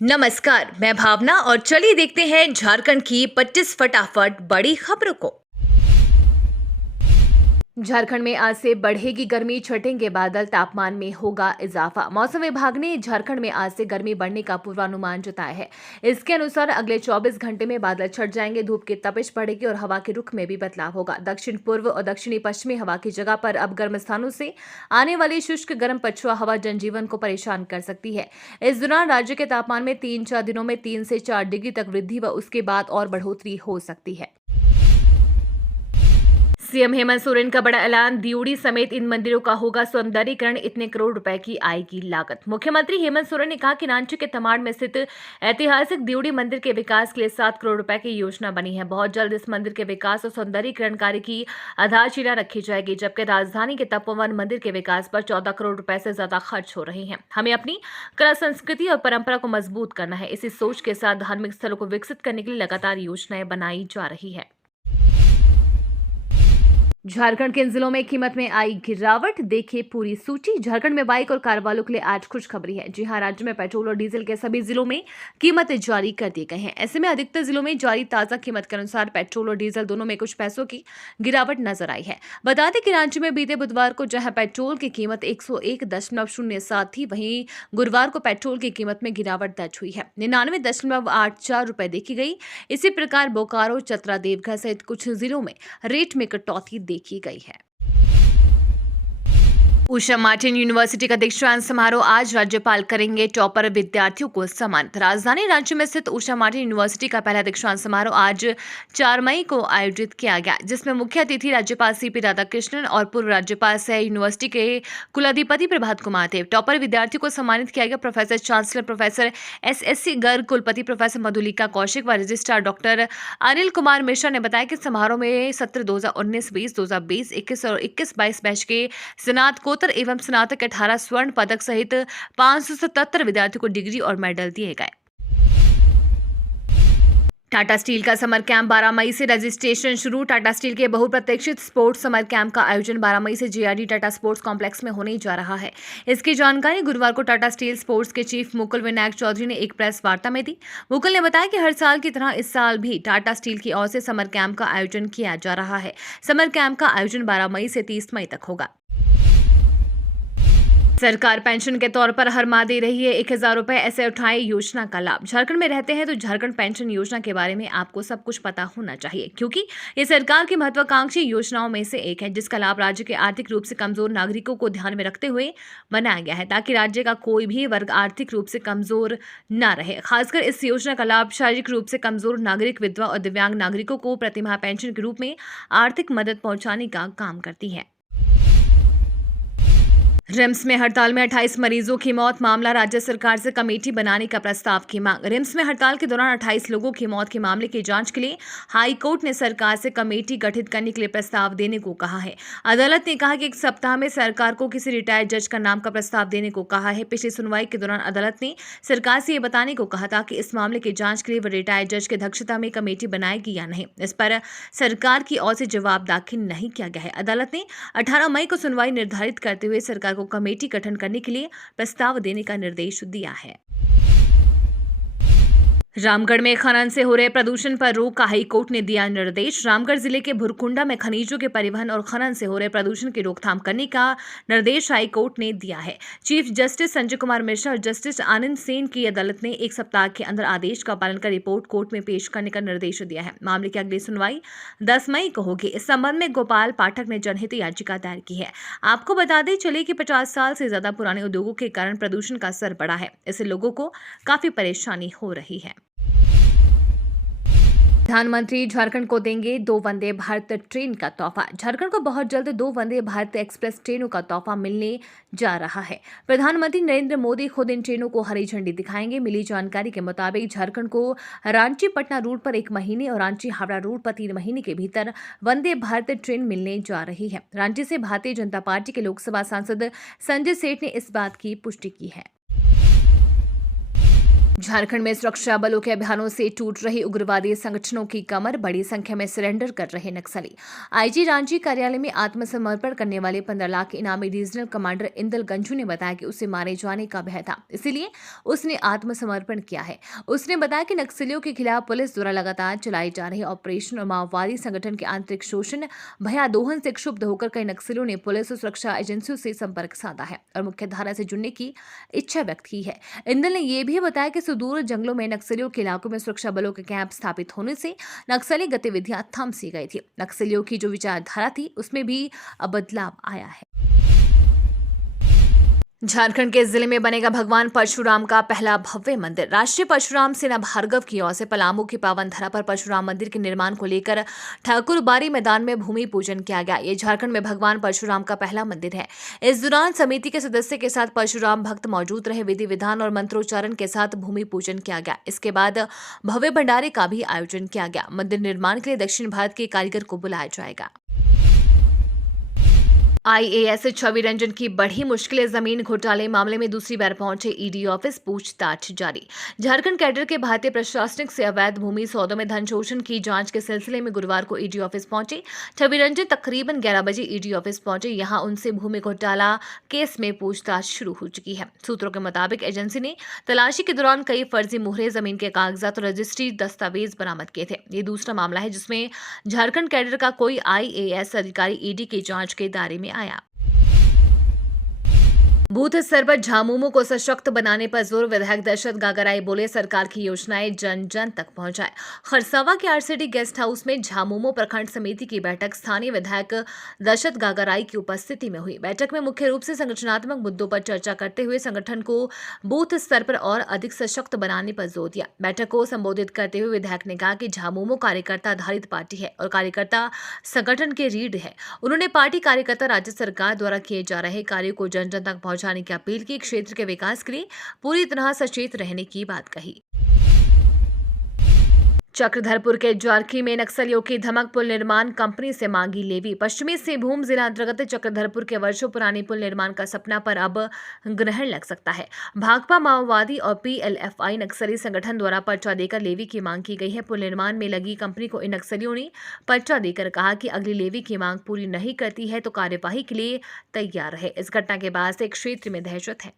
नमस्कार, मैं भावना और चलिए देखते हैं झारखंड की 25 फटाफट बड़ी खबरों को। झारखंड में आज से बढ़ेगी गर्मी, छटेंगे बादल, तापमान में होगा इजाफा। मौसम विभाग ने झारखंड में आज से गर्मी बढ़ने का पूर्वानुमान जताया है। इसके अनुसार अगले 24 घंटे में बादल छट जाएंगे, धूप की तपिश बढ़ेगी और हवा के रुख में भी बदलाव होगा। दक्षिण पूर्व और दक्षिणी पश्चिमी हवा की जगह पर अब गर्म स्थानों से आने वाली शुष्क गर्म पछुआ हवा जनजीवन को परेशान कर सकती है। इस दौरान राज्य के तापमान में 3-4 दिनों में 3 से 4 डिग्री तक वृद्धि व उसके बाद और बढ़ोतरी हो सकती है। सीएम हेमंत सोरेन का बड़ा ऐलान, दियोड़ी समेत इन मंदिरों का होगा सौंदर्यीकरण, इतने करोड़ रुपए की आएगी लागत। मुख्यमंत्री हेमंत सोरेन ने कहा कि रांची के तमाड़ में स्थित ऐतिहासिक दियोड़ी मंदिर के विकास के लिए 7 करोड़ रुपए की योजना बनी है। बहुत जल्द इस मंदिर के विकास और सौंदर्यीकरण कार्य की आधारशिला रखी जाएगी, जबकि राजधानी के तपोवन मंदिर के विकास पर 14 करोड़ रुपए से ज्यादा खर्च हो रहे हैं। हमें अपनी कला, संस्कृति और परंपरा को मजबूत करना है। इसी सोच के साथ धार्मिक स्थलों को विकसित करने के लिए लगातार योजनाएं बनाई जा रही है। झारखंड के इन जिलों में कीमत में आई गिरावट, देखिए पूरी सूची। झारखंड में बाइक और कार वालों के लिए आज खुशखबरी है। जी हां, राज्य में पेट्रोल और डीजल के सभी जिलों में कीमतें जारी कर दी गई हैं। ऐसे में अधिकतर जिलों में जारी ताजा कीमत के अनुसार पेट्रोल और डीजल दोनों में कुछ पैसों की गिरावट नजर आई है। बता दें कि राज्य में बीते बुधवार को जहां पेट्रोल की कीमत 101.07 थी, वहीं गुरुवार को पेट्रोल की कीमत में गिरावट दर्ज हुई है, 99.84 रुपए देखी गई। इसी प्रकार बोकारो, चतरा, देवघर सहित कुछ जिलों में रेट में कटौती की गई है। उषा मार्टिन यूनिवर्सिटी का दीक्षांत समारोह आज राज्यपाल करेंगे टॉपर विद्यार्थियों को सम्मानित। राजधानी रांची में स्थित उषा मार्टिन यूनिवर्सिटी का पहला दीक्षांत समारोह आज 4 मई को आयोजित किया गया, जिसमें मुख्य अतिथि राज्यपाल सीपी राधाकृष्णन और पूर्व राज्यपाल सह यूनिवर्सिटी के कुलाधिपति प्रभात कुमार थे। टॉपर विद्यार्थियों को सम्मानित किया गया। Professor chancellor professor SSC Garg, कुलपति प्रोफेसर मधुलिका कौशिक व रजिस्ट्रार डॉक्टर अनिल कुमार मिश्रा ने बताया कि समारोह में सत्र 2019-20, 2020, 21 और 21-22 बैच के स्नातकोत्तर एवं स्नातक 18 स्वर्ण पदक सहित 577 विद्यार्थियों को डिग्री और मेडल दिए गए। टाटा स्टील का समर कैंप 12 मई से रजिस्ट्रेशन शुरू। टाटा स्टील के बहुप्रतीक्षित स्पोर्ट्स समर कैंप का आयोजन 12 मई से JRD टाटा स्पोर्ट्स कॉम्प्लेक्स में होने जा रहा है। इसकी जानकारी गुरुवार को टाटा स्टील स्पोर्ट्स के चीफ मुकुल विनायक चौधरी ने एक प्रेस वार्ता में दी। मुकुल ने बताया कि हर साल की तरह इस साल भी टाटा स्टील की ओर से समर कैंप का आयोजन किया जा रहा है। समर कैंप का आयोजन 12 मई से 30 मई तक होगा। सरकार पेंशन के तौर पर हर माह दे रही है 1000 रुपए, ऐसे उठाएं योजना का लाभ। झारखंड में रहते हैं तो झारखंड पेंशन योजना के बारे में आपको सब कुछ पता होना चाहिए, क्योंकि ये सरकार की महत्वाकांक्षी योजनाओं में से एक है, जिसका लाभ राज्य के आर्थिक रूप से कमजोर नागरिकों को ध्यान में रखते हुए बनाया गया है, ताकि राज्य का कोई भी वर्ग आर्थिक रूप से कमजोर न रहे। खासकर इस योजना का लाभ शारीरिक रूप से कमजोर नागरिक, विधवा और दिव्यांग नागरिकों को प्रतिमाह पेंशन के रूप में आर्थिक मदद पहुंचाने का काम करती है। रिम्स में हड़ताल में 28 मरीजों की मौत, मामला राज्य सरकार से कमेटी बनाने का प्रस्ताव की मांग। रिम्स में हड़ताल के दौरान 28 लोगों की मौत के मामले की जांच के लिए हाई कोर्ट ने सरकार से कमेटी गठित करने के लिए प्रस्ताव देने को कहा है। अदालत ने कहा कि 1 सप्ताह में सरकार को किसी रिटायर्ड जज का नाम का प्रस्ताव देने को कहा है। पिछली सुनवाई के दौरान अदालत ने सरकार से यह बताने को कहा था कि इस मामले की जांच के लिए वह रिटायर्ड जज की अध्यक्षता में कमेटी बनाएगी या नहीं। इस पर सरकार की ओर से जवाब दाखिल नहीं किया गया है। अदालत ने 18 मई को सुनवाई निर्धारित करते हुए सरकार को कमेटी गठन करने के लिए प्रस्ताव देने का निर्देश दिया है। रामगढ़ में खनन से हो रहे प्रदूषण पर रोक का हाई कोर्ट ने दिया निर्देश। रामगढ़ जिले के भुरकुंडा में खनिजों के परिवहन और खनन से हो रहे प्रदूषण की रोकथाम करने का निर्देश हाई कोर्ट ने दिया है। चीफ जस्टिस संजय कुमार मिश्रा और जस्टिस आनंद सेन की अदालत ने 1 सप्ताह के अंदर आदेश का पालन कर रिपोर्ट कोर्ट में पेश करने का निर्देश दिया है। मामले की अगली सुनवाई 10 मई को होगी। इस संबंध में गोपाल पाठक ने जनहित याचिका दायर की है। आपको बता दें चले कि 50 साल से ज्यादा पुराने उद्योगों के कारण प्रदूषण का स्तर बढ़ा है। इससे लोगों को काफी परेशानी हो रही है। प्रधानमंत्री झारखंड को देंगे 2 वंदे भारत ट्रेन का तोहफा। झारखंड को बहुत जल्द 2 वंदे भारत एक्सप्रेस ट्रेनों का तोहफा मिलने जा रहा है। प्रधानमंत्री नरेंद्र मोदी खुद इन ट्रेनों को हरी झंडी दिखाएंगे। मिली जानकारी के मुताबिक झारखंड को रांची पटना रूट पर 1 महीने और रांची हावड़ा रूट पर 3 महीने के भीतर वंदे भारत ट्रेन मिलने जा रही है। रांची से भारतीय जनता पार्टी के लोकसभा सांसद संजय सेठ ने इस बात की पुष्टि की है। झारखंड में सुरक्षा बलों के अभियानों से टूट रही उग्रवादी संगठनों की कमर, बड़ी संख्या में सरेंडर कर रहे नक्सली। आईजी रांची कार्यालय में आत्मसमर्पण करने वाले 15 लाख इनामी रीजनल कमांडर इंदल गंजू ने बताया कि उसे मारे जाने का भय था, इसीलिए उसने आत्मसमर्पण किया है। उसने बताया कि नक्सलियों के खिलाफ पुलिस द्वारा लगातार चलाई जा रही ऑपरेशन और माओवादी संगठन के आंतरिक शोषण, भयादोहन से क्षुब्ध होकर कई नक्सलियों ने पुलिस और सुरक्षा एजेंसियों से संपर्क साधा है और मुख्यधारा से जुड़ने की इच्छा व्यक्त की है। इंदल ने यह भी बताया कि सुदूर जंगलों में नक्सलियों के इलाकों में सुरक्षा बलों के कैंप स्थापित होने से नक्सली गतिविधियां थम सी गई थी। नक्सलियों की जो विचारधारा थी उसमें भी अब बदलाव आया है। झारखंड के जिले में बनेगा भगवान परशुराम का पहला भव्य मंदिर। राष्ट्रीय परशुराम सेना भार्गव की ओर से पलामू की पावन धरा पर परशुराम मंदिर के निर्माण को लेकर ठाकुरबाड़ी मैदान में भूमि पूजन किया गया। ये झारखंड में भगवान परशुराम का पहला मंदिर है। इस दौरान समिति के सदस्य के साथ परशुराम भक्त मौजूद रहे। विधि विधान और मंत्रोच्चारण के साथ भूमि पूजन किया गया। इसके बाद भव्य भंडारे का भी आयोजन किया गया। मंदिर निर्माण के लिए दक्षिण भारत के कारीगर को बुलाया जाएगा। आईएएस छवि रंजन की बढ़ी मुश्किलें, जमीन घोटाले मामले में दूसरी बार पहुंचे ईडी ऑफिस, पूछताछ जारी। झारखंड कैडर के भारतीय प्रशासनिक से अवैध भूमि सौदों में धन शोषण की जांच के सिलसिले में गुरुवार को ईडी ऑफिस पहुंचे। छवि रंजन तकरीबन 11 बजे ईडी ऑफिस पहुंचे। यहां उनसे भूमि घोटाला केस में पूछताछ शुरू हो चुकी है। सूत्रों के मुताबिक एजेंसी ने तलाशी के दौरान कई फर्जी मुहरे, जमीन के कागजात और रजिस्ट्री दस्तावेज बरामद किए थे। ये दूसरा मामला है जिसमें झारखंड कैडर का कोई आईएएस अधिकारी ईडी की जांच के दायरे में आया। बूथ स्तर पर झामुमो को सशक्त बनाने पर जोर, विधायक दशरथ गागराई बोले सरकार की योजनाएं जन जन तक पहुंचाए। खरसावा के आरसीडी गेस्ट हाउस में झामुमो प्रखंड समिति की बैठक स्थानीय विधायक दशरथ गागराई की उपस्थिति में हुई। बैठक में मुख्य रूप से संगठनात्मक मुद्दों पर चर्चा करते हुए संगठन को बूथ स्तर पर और अधिक सशक्त बनाने पर जोर दिया। बैठक को संबोधित करते हुए विधायक ने कहा कि झामुमो कार्यकर्ता आधारित पार्टी है और कार्यकर्ता संगठन के रीढ़ है। उन्होंने पार्टी कार्यकर्ता राज्य सरकार द्वारा किए जा रहे कार्यों को जन जन तक जाने की अपील की। क्षेत्र के विकास के लिए पूरी तरह सचेत रहने की बात कही। चक्रधरपुर के ज्वारखी में नक्सलियों की धमक, पुल निर्माण कंपनी से मांगी लेवी। पश्चिमी सिंहभूम जिला अंतर्गत चक्रधरपुर के वर्षों पुरानी पुल निर्माण का सपना पर अब ग्रहण लग सकता है। भाकपा माओवादी और पीएलएफआई नक्सली संगठन द्वारा पर्चा देकर लेवी की मांग की गई है। पुल निर्माण में लगी कंपनी को इन नक्सलियों ने पर्चा देकर कहा कि अगली लेवी की मांग पूरी नहीं करती है तो कार्यवाही के लिए तैयार है। इस घटना के बाद से क्षेत्र में दहशत है।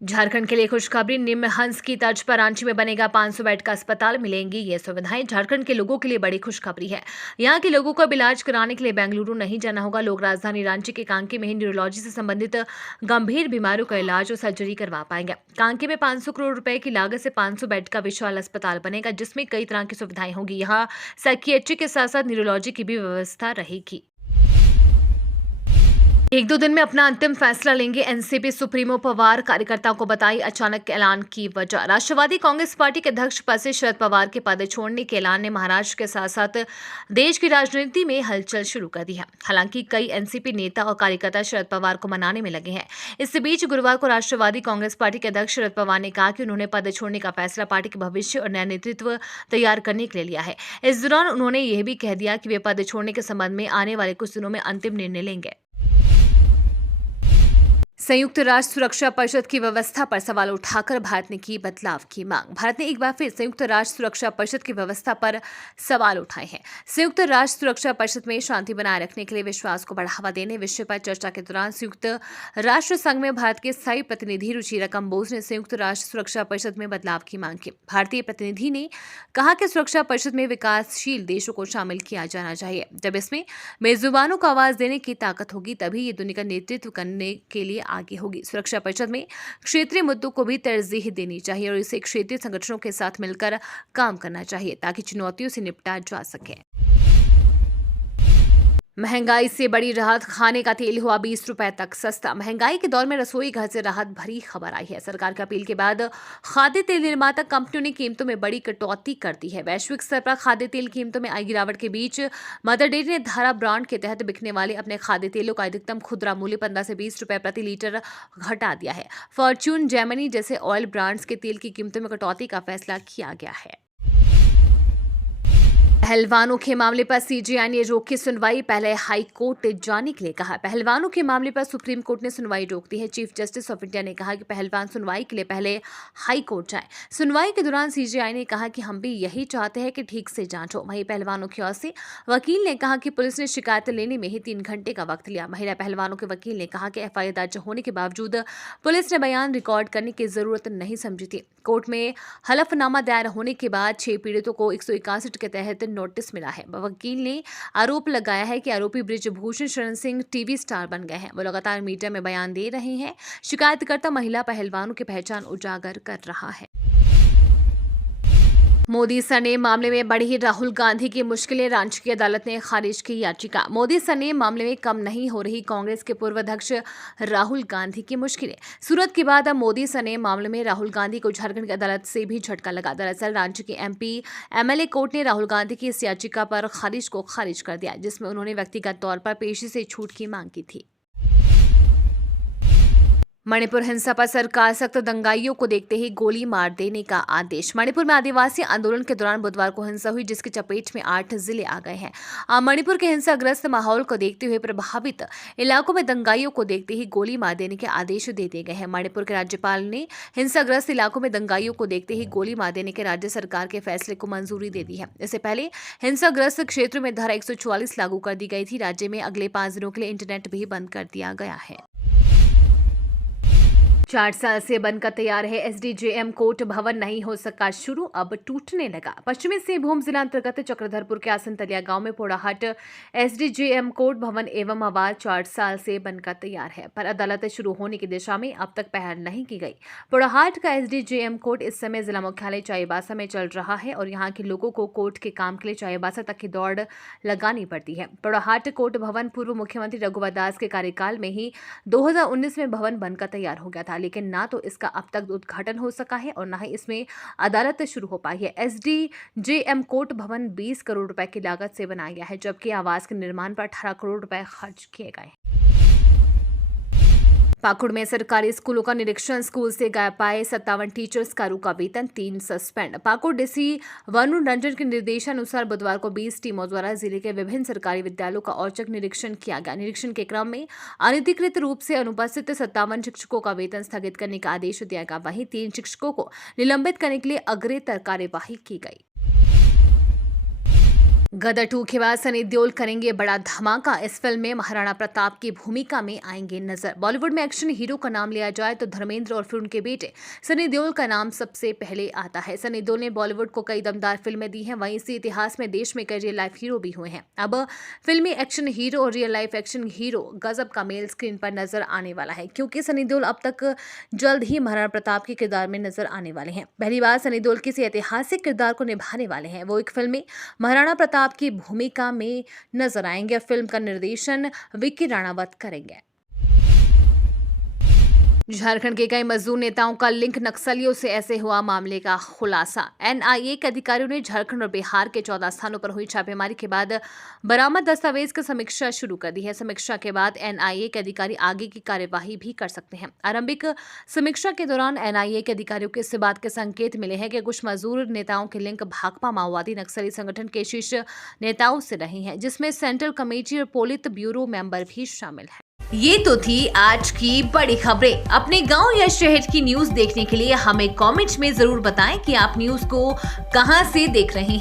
झारखंड के लिए खुशखबरी, निमहंस की तर्ज पर रांची में बनेगा 500 बेड का अस्पताल, मिलेंगी ये सुविधाएं। झारखंड के लोगों के लिए बड़ी खुशखबरी है। यहाँ के लोगों को अब इलाज कराने के लिए बेंगलुरु नहीं जाना होगा। लोग राजधानी रांची के कांके में ही न्यूरोलॉजी से संबंधित गंभीर बीमारियों का इलाज और सर्जरी करवा पाएंगे। कांके में 500 करोड़ रुपए की लागत से 500 बेड का विशाल अस्पताल बनेगा, जिसमें कई तरह की सुविधाएं होंगी। यहाँ साइकियाट्री के साथ साथ न्यूरोलॉजी की भी व्यवस्था रहेगी। 1-2 दिन में अपना अंतिम फैसला लेंगे एनसीपी सुप्रीमो पवार, कार्यकर्ताओं को बताई अचानक ऐलान की वजह। राष्ट्रवादी कांग्रेस पार्टी के अध्यक्ष पद से शरद पवार के पद छोड़ने के ऐलान ने महाराष्ट्र के साथ साथ देश की राजनीति में हलचल शुरू कर दी है। हालांकि कई एनसीपी नेता और कार्यकर्ता शरद पवार को मनाने में लगे हैं। इस बीच गुरुवार को राष्ट्रवादी कांग्रेस पार्टी के अध्यक्ष शरद पवार ने कहा कि उन्होंने पद छोड़ने का फैसला पार्टी के भविष्य और नया नेतृत्व तैयार करने के लिए लिया है। इस दौरान उन्होंने यह भी कह दिया कि वे पद छोड़ने के संबंध में आने वाले कुछ दिनों में अंतिम निर्णय लेंगे। संयुक्त राष्ट्र सुरक्षा परिषद की व्यवस्था पर सवाल उठाकर भारत ने की बदलाव की मांग। भारत ने एक बार फिर संयुक्त राष्ट्र सुरक्षा परिषद की व्यवस्था पर सवाल उठाए हैं। संयुक्त राष्ट्र सुरक्षा परिषद में शांति बनाए रखने के लिए विश्वास को बढ़ावा देने विषय पर चर्चा के दौरान संयुक्त राष्ट्र संघ में भारत के स्थायी प्रतिनिधि रुचिरा कंबोज ने संयुक्त राष्ट्र सुरक्षा परिषद में बदलाव की मांग की। भारतीय प्रतिनिधि ने कहा कि सुरक्षा परिषद में विकासशील देशों को शामिल किया जाना चाहिए। जब इसमें मेजबानों को आवाज देने की ताकत होगी तभी ये दुनिया का नेतृत्व करने के लिए आगे होगी। सुरक्षा परिषद में क्षेत्रीय मुद्दों को भी तरजीह देनी चाहिए और इसे क्षेत्रीय संगठनों के साथ मिलकर काम करना चाहिए ताकि चुनौतियों से निपटा जा सके। महंगाई से बड़ी राहत, खाने का तेल हुआ 20 रुपए तक सस्ता। महंगाई के दौर में रसोई घर से राहत भरी खबर आई है। सरकार की अपील के बाद खाद्य तेल निर्माता कंपनियों ने कीमतों में बड़ी कटौती कर दी है। वैश्विक स्तर पर खाद्य तेल कीमतों में आई गिरावट के बीच मदर डेयरी ने धारा ब्रांड के तहत बिकने वाले अपने खाद्य तेलों का अधिकतम खुदरा मूल्य 15 से 20 रुपए प्रति लीटर घटा दिया है। फॉर्च्यून, जेमिनी जैसे ऑयल ब्रांड्स के तेल की कीमतों में कटौती का फैसला किया गया है। पहलवानों के मामले पर सीजेआई ने रोकी सुनवाई, पहले हाई कोर्ट जाने के लिए कहा। पहलवानों के मामले पर सुप्रीम कोर्ट ने सुनवाई रोक दी है। चीफ जस्टिस ऑफ इंडिया ने कहा कि पहलवान सुनवाई के लिए पहले हाई कोर्ट जाएं। सुनवाई के दौरान सीजेआई ने कहा कि हम भी यही चाहते हैं कि ठीक से जांच हो। वहीं पहलवानों की ओर से वकील ने कहा कि पुलिस ने शिकायत लेने में ही 3 घंटे का वक्त लिया। महिला पहलवानों के वकील ने कहा कि एफआईआर दर्ज होने के बावजूद पुलिस ने बयान रिकॉर्ड करने की जरूरत नहीं समझी थी। कोर्ट में हलफनामा दायर होने के बाद 6 पीड़ितों को 161 के तहत नोटिस मिला है। वकील ने आरोप लगाया है कि आरोपी बृजभूषण शरण सिंह टीवी स्टार बन गए हैं। वो लगातार मीडिया में बयान दे रहे हैं। शिकायतकर्ता महिला पहलवानों की पहचान उजागर कर रहा है। मोदी सरनेम मामले में बढ़ी राहुल गांधी की मुश्किलें, रांची की अदालत ने खारिज की याचिका। मोदी सरनेम मामले में कम नहीं हो रही कांग्रेस के पूर्व अध्यक्ष राहुल गांधी की मुश्किलें। सूरत के बाद अब मोदी सरनेम मामले में राहुल गांधी को झारखंड की अदालत से भी झटका लगा। दरअसल रांची के एमपी एमएलए कोर्ट ने राहुल गांधी की इस याचिका पर खारिज कर दिया, जिसमें उन्होंने व्यक्तिगत तौर पर पेशी से छूट की मांग की थी। मणिपुर हिंसा पर सरकार सख्त, दंगाइयों को देखते ही गोली मार देने का आदेश। मणिपुर में आदिवासी आंदोलन के दौरान बुधवार को हिंसा हुई, जिसकी चपेट में 8 जिले आ गए हैं। मणिपुर के हिंसाग्रस्त माहौल को देखते हुए प्रभावित इलाकों में दंगाइयों को देखते ही गोली मार देने के आदेश दे दिए गए हैं। मणिपुर के राज्यपाल ने हिंसाग्रस्त इलाकों में दंगाइयों को देखते ही गोली मार देने के राज्य सरकार के फैसले को मंजूरी दे दी है। इससे पहले हिंसाग्रस्त क्षेत्रों में धारा 144 लागू कर दी गई थी। राज्य में अगले 5 दिनों के लिए इंटरनेट भी बंद कर दिया गया है। 4 साल से बनकर तैयार है एसडीजेएम कोर्ट भवन, नहीं हो सका शुरू, अब टूटने लगा। पश्चिमी सिंहभूम जिला अंतर्गत चक्रधरपुर के आसनतलिया गांव में पोड़ाहाट एसडीजेएम कोर्ट भवन एवं आवास 4 साल से बनकर तैयार है, पर अदालत शुरू होने की दिशा में अब तक पहल नहीं की गई। पोड़ाहाट का एसडीजेएम कोर्ट इस समय जिला मुख्यालय चाईबासा में चल रहा है और यहाँ के लोगों को कोर्ट के काम के लिए चाईबासा तक की दौड़ लगानी पड़ती है। पोड़ाहाट कोर्ट भवन पूर्व मुख्यमंत्री रघुवर दास के कार्यकाल में ही 2019 में भवन बनकर तैयार हो गया था, लेकिन ना तो इसका अब तक उद्घाटन हो सका है और ना ही इसमें अदालत शुरू हो पाई है। एसडीजेएम कोर्ट भवन 20 करोड़ रुपए की लागत से बनाया गया है, जबकि आवास के निर्माण पर 18 करोड़ रुपए खर्च किए गए। पाकुड़ में सरकारी स्कूलों का निरीक्षण, स्कूल से गायब पाए 57 टीचर्स का रुका वेतन, 3 सस्पेंड। पाकुड़ डीसी वरुण रंजन के निर्देशानुसार बुधवार को 20 टीमों द्वारा जिले के विभिन्न सरकारी विद्यालयों का औचक निरीक्षण किया गया। निरीक्षण के क्रम में अनधिकृत रूप से अनुपस्थित 57 शिक्षकों का वेतन स्थगित करने का आदेश दिया गया। वहीं 3 शिक्षकों को निलंबित करने के लिए अग्रेतर कार्यवाही की गई। गदर 2 के बाद सनी देओल करेंगे बड़ा धमाका। इस फिल्म में महाराणा प्रताप की भूमिका में आएंगे नजर। बॉलीवुड में एक्शन हीरो का नाम लिया जाए तो धर्मेंद्र और फिर उनके बेटे सनी देओल का नाम सबसे पहले आता है। सनी देओल ने बॉलीवुड को कई दमदार फिल्में दी हैं, वहीं इसी इतिहास में देश में कई रियल लाइफ हीरो भी हुए हैं। अब फिल्मी एक्शन हीरो और रियल लाइफ एक्शन हीरो गजब का मेल स्क्रीन पर नजर आने वाला है, क्योंकि सनी देओल अब तक जल्द ही महाराणा प्रताप के किरदार में नजर आने वाले हैं। पहली बार सनी देओल किसी ऐतिहासिक किरदार को निभाने वाले हैं। वो एक फिल्म में महाराणा प्रताप की भूमिका में नजर आएंगे। फिल्म का निर्देशन विक्की राणावत करेंगे। झारखंड के कई मजदूर नेताओं का लिंक नक्सलियों से, ऐसे हुआ मामले का खुलासा। एनआईए के अधिकारियों ने झारखंड और बिहार के 14 स्थानों पर हुई छापेमारी के बाद बरामद दस्तावेज की समीक्षा शुरू कर दी है। समीक्षा के बाद एनआईए के अधिकारी आगे की कार्यवाही भी कर सकते हैं। आरंभिक समीक्षा के दौरान एनआईए के अधिकारियों को इस बात के संकेत मिले हैं कि कुछ मजदूर नेताओं के लिंक भाकपा माओवादी नक्सली संगठन के शीर्ष नेताओं से रहे हैं, जिसमें सेंट्रल कमेटी और पोलित ब्यूरो मेंबर भी शामिल है। ये तो थी आज की बड़ी खबरें। अपने गांव या शहर की न्यूज देखने के लिए हमें कमेंट में जरूर बताएं कि आप न्यूज को कहां से देख रहे हैं।